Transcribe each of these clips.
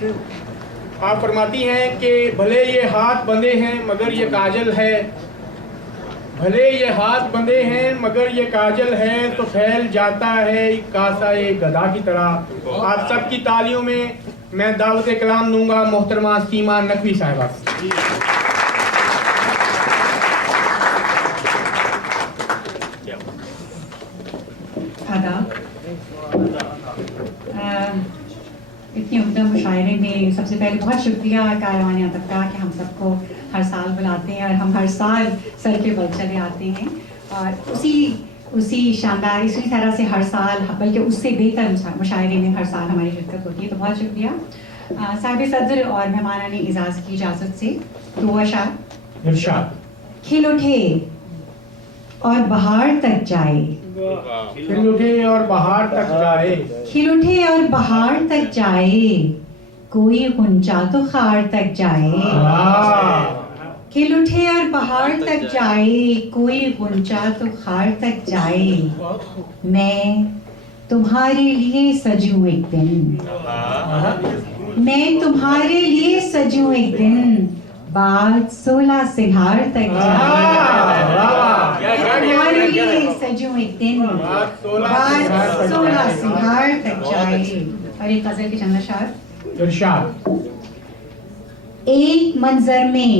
आप फरमाती हैं कि भले ये हाथ बंधे हैं मगर ये काजल है, भले ये हाथ बंधे हैं मगर ये काजल है, तो फैल जाता है कासा ये गधा की तरह। आप सबकी तालियों में मैं दावत कलाम दूंगा मोहतरमा सीमा नकवी साहिबा। इतनी उम्दा मुशायरे में सबसे पहले बहुत शुक्रिया कारवान अदब का कि हम सबको हर साल बुलाते हैं और हम हर साल सर के बल चले आते हैं और उसी शानदार इसी तरह से हर साल बल्कि उससे बेहतर मुशायरे में हर साल हमारी शिरकत होती है। तो बहुत शुक्रिया साहिब सदर और मेहमानाने इजाज़त की इजाज़त से दो अशार। खिल उठे और बाहर तक जाए, खिल उठे और बाहर तक जाए, खिल उठे और बाहर तक जाए, कोई गुंजा तो खार तक जाए। खिल उठे और बाहर तक जाए, कोई गुंजा तो खार तक जाए। मैं तुम्हारे लिए सजूं एक दिन, मैं तुम्हारे लिए सजूं एक दिन, बात 16 सिंगार तक जाए। तुम्हारे लिए सजूं एक दिन, बात 16 सिंगार तक जाए। और एक गजल के चंद अशार। एक मंजर में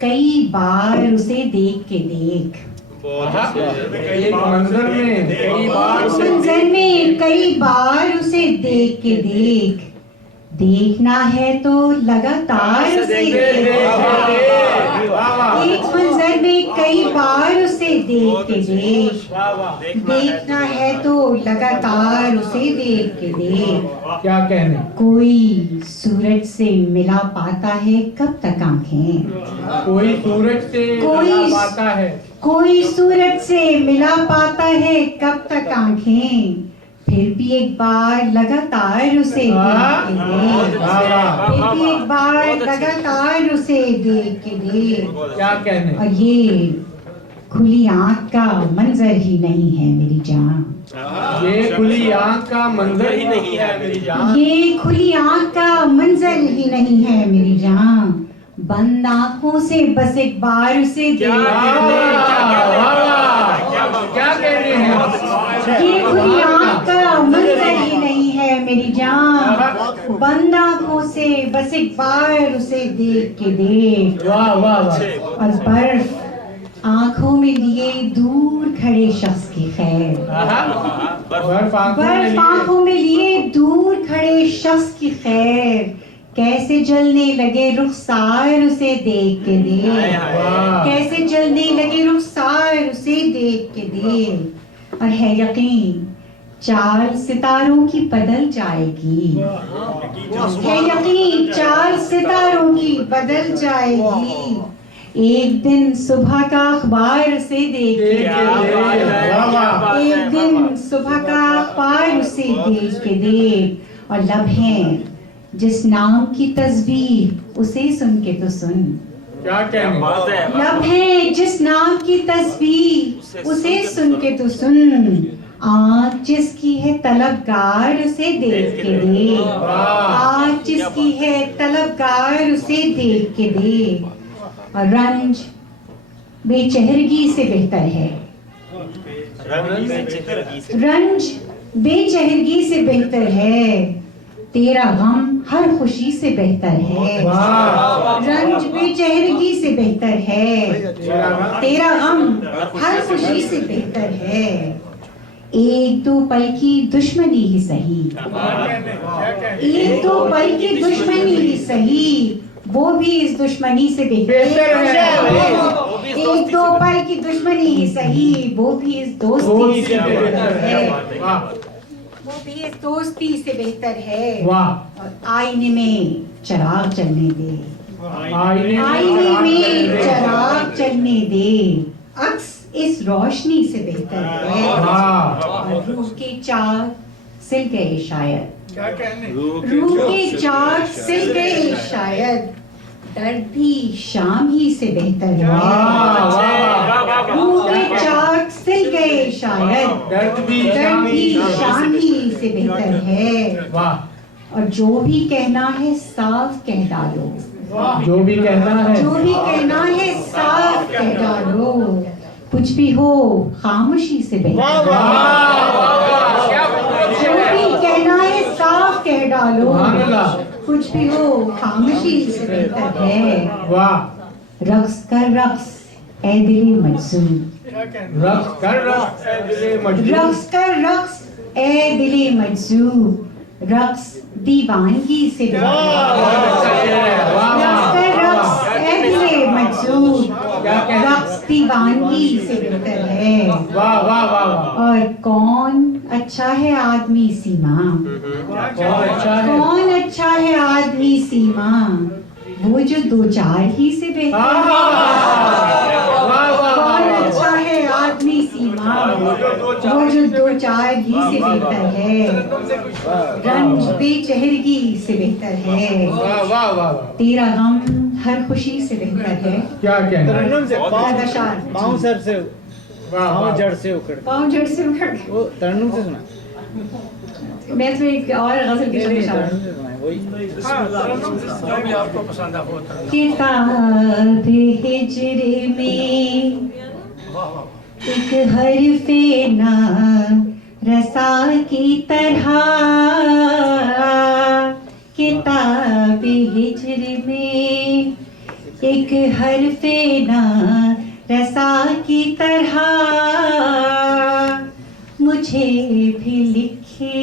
कई बार उसे देख के देख, एक मंजर में कई बार कई बार उसे देख के देख, देखना है तो लगातार उसे देख। एक मंजर में कई बार उसे देख के देख, देखना है तो लगातार उसे देख के देख। क्या कहने, कोई सूरज से मिला पाता है कब तक आंखें, कोई सूरज से मिला पाता है, कोई सूरज से मिला पाता है कब तक आंखें, फिर भी एक बार लगातार उसे देख के देख, फिर भी एक बार लगातार उसे देख के देख। क्या कहने, और ये खुली आंख का मंजर ही नहीं है मेरी जान, ये खुली आंख का मंजर ही नहीं है मेरी जान, ये खुली आंख का मंजर ही नहीं है मेरी जान, बंद आंखों से बस एक बार उसे देख। क्या कहने हैं, ये खुली आंख का मंजर ही नहीं है मेरी जान, बंद आंखों से बस एक बार उसे देख के देख। वाह वाह वाह। और बर्फ आंखों में लिए दूर खड़े शख्स की खैर, बर्फ आंखों में लिए दूर खड़े शख्स की खैर, कैसे जलने लगे रुखसार उसे देख के देख, कैसे जलने लगे रुखसार उसे देख के देख। और है यकीन चाल सितारों की बदल जाएगी, है यकीन चाल सितारों की बदल जाएगी, एक दिन सुबह का अखबार उसे देख के देख, एक दिन सुबह का अखबार उसे देख के देख। और लम्हे जिस नाम की तस्वीर उसे सुन के तो सुन, क्या कहने, लम्हे जिस नाम की तस्वीर उसे सुन के तो सुन, आँख जिसकी है तलबगार उसे देख के देख, आँख जिसकी है तलबगार उसे देख के देख। और रंज बेचेहरगी से बेहतर है, रंज बेचेहरगी से बेहतर है, तेरा गम हर खुशी से बेहतर है, रंज बेचेहरगी से बेहतर है, तेरा गम हर खुशी से बेहतर है, एक दो पल की दुश्मनी ही सही, एक दो पल की दुश्मनी ही सही, वो भी इस दुश्मनी से बेहतर है, एक दो पल की दुश्मनी ही सही, वो भी इस दोस्ती से बेहतर है, वो भी इस दोस्ती से बेहतर है। और आईने में चिराग चलने दे, आईने में चिराग चलने दे, अक्स इस रोशनी से बेहतर है। और रूह के चाक सिल गए शायद, क्या कहने, रूह के चाक सिल गए शायद, दर्द भी शाम ही से बेहतर है, रूह के चाक सिल गए शायद, दर्द भी शाम ही से बेहतर है। वाह। और जो भी कहना है साफ कह डालो, जो भी कहना है, जो भी कहना है साफ कह डालो, कुछ भी हो खामोशी से बेहतर है। जो भी कहना है साफ कह डालो, कुछ भी हो खामोशी से बेहतर है। वाह। रक्स कर रक्स ए दिले मजसूर, रक्स कर रक्स ए दिले मजदूर, रक्स कर रक्स ए दिले मजसूर, रक्स दीवानगी से रक्स कर रक्स ए दिले मजसूर, रक्स दीवानगी से बेहतर है। वाह वाह वाह वाह। और कौन अच्छा है आदमी सीमा, कौन अच्छा है, कौन अच्छा है आदमी सीमा, वो जो दो चार ही से बेहतर है। वाह वाह कौन वाह। अच्छा है आदमी सीमा, वो जो दो चार ही से बेहतर है। रंज बेचेहरगी से बेहतर है। वाह वाह वाह। तेरा गम हर खुशी से बेहतर है। क्या कहना है? तरन्नुम से अदशार। पाँव सर से, वाह पाँव वाह। जड़ से उखड़, पाँव जड़ से उखड़ गए। वो तरन्नुम से सुना, मैं तुम्हें एक और गजल की नहीं, शब्द तरन्नुम से सुना वही। किताब हिजर में एक हरफे ना रसा की तरह, किताब हिजर में एक हरफे ना रसा की तरह, मुझे भी लिखे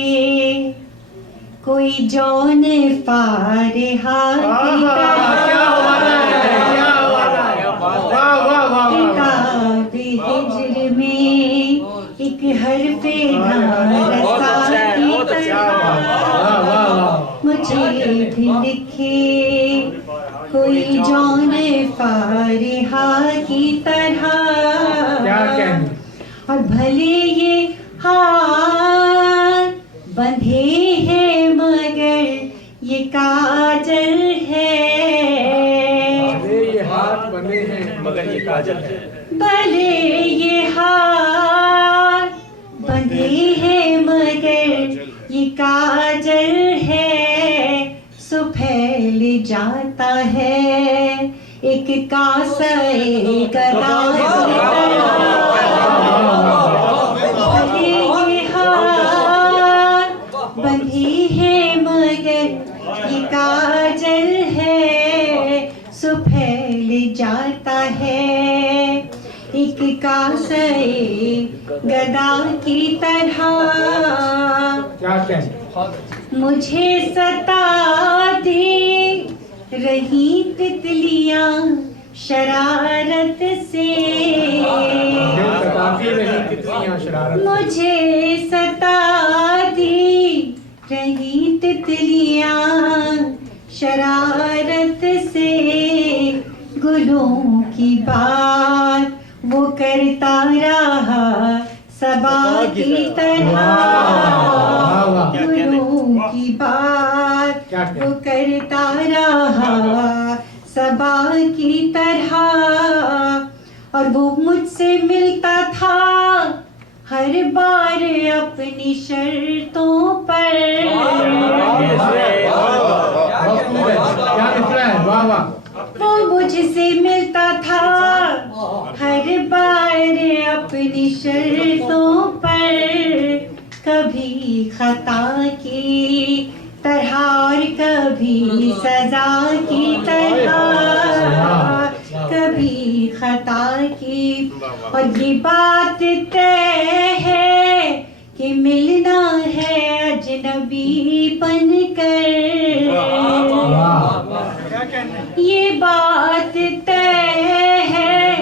कोई जौन फारिहा की क्या बात है, क्या बात है। वाह वाह वाह वाह। किताब हिजर में एक हरफे ना रसा की तरह, वाह वाह वाह। मुझे भी लिखे कोई जौन फारिहा की तरह। क्या कहने? और भले ये हाथ बंधे हैं मगर ये काजल है, भले ये हाथ बंधे हैं मगर ये काजल है। भले ये हाथ बंधे हैं मगर ये काजल है, सो फैल जाता है एक कासे गदा की तरह। भले ये हाथ बंधे हैं मगर ये काजल है, सो फैल जाता है एक कासे गदा की तरह। क्या कहने? मुझे सताती रही तितलियां शरारत से, दिल सताती रही तितलियां शरारत से। मुझे सताती रही तितलियां शरारत से, गुलों की बात वो करता रहा सबा की तरह। वाह, वाह। गुलों की बात क्या क्या? वो करता रहा सबा की तरह, और वो मुझसे मिलता था हर बार अपनी शर्तों पर। क्या मिसरा है? वाह वाह। वो मुझसे मिलता था हर बार अपनी शर्तों पर, कभी खता की तरह और कभी सजा की तरह, कभी खता की। और ये बात तय है कि मिलना है अजनबी बनकर, ये बात तय है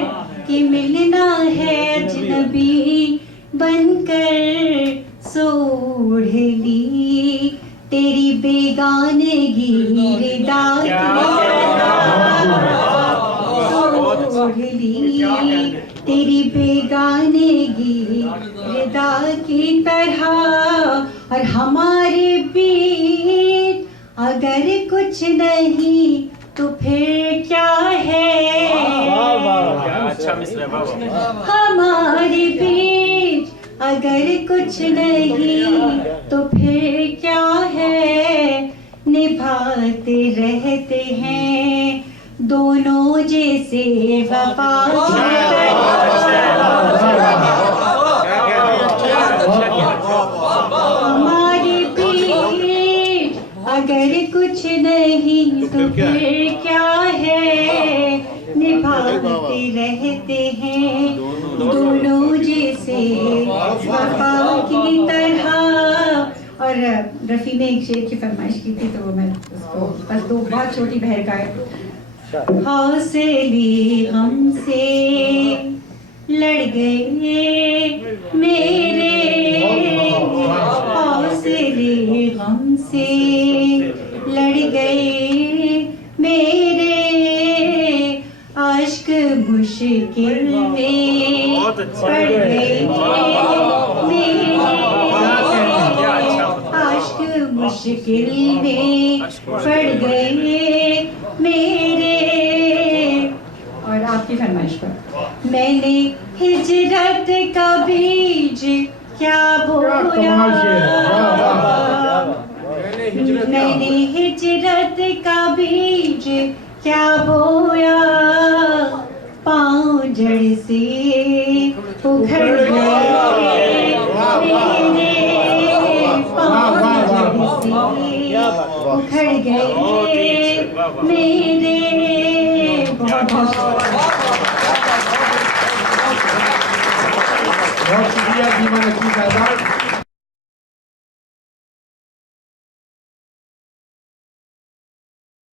कि मिलना है अजनबी बनकर। सोढ़ ली तेरी बेगानगी रिदा सोढ़ ली तेरी बेगानगी रिदा की तरह, और हमारे बीच अगर कुछ नहीं तो फिर क्या है। हमारे बीच अगर कुछ नहीं तो फिर क्या है, निभाते रहते हैं दोनों जैसे वफा हमारी पीठ अगर कुछ नहीं तो फिर क्या है निभाते रहते हैं दोनों जैसे वफा की तरह। और रफ़ी ने एक शेर की फरमाइश की थी तो मैं उसको बस दो बहुत छोटी बहर का है। हौसले हमसे लड़ गए मेरे हौसले हमसे लड़ गए मेरे आश्क मुश्किल में पड़ गए मेरे आश्क मुश्किल में पड़ गए मेरे। और आपकी फरमाइश पर मैंने हिजरत का बीज क्या बोया मैंने हिजरत का बीज क्या बोया पाँव जड़ से उखड़ गए मेरे पाँव जड़ से उखड़ गए मेरे। बहुत शुक्रिया दीवान साहब।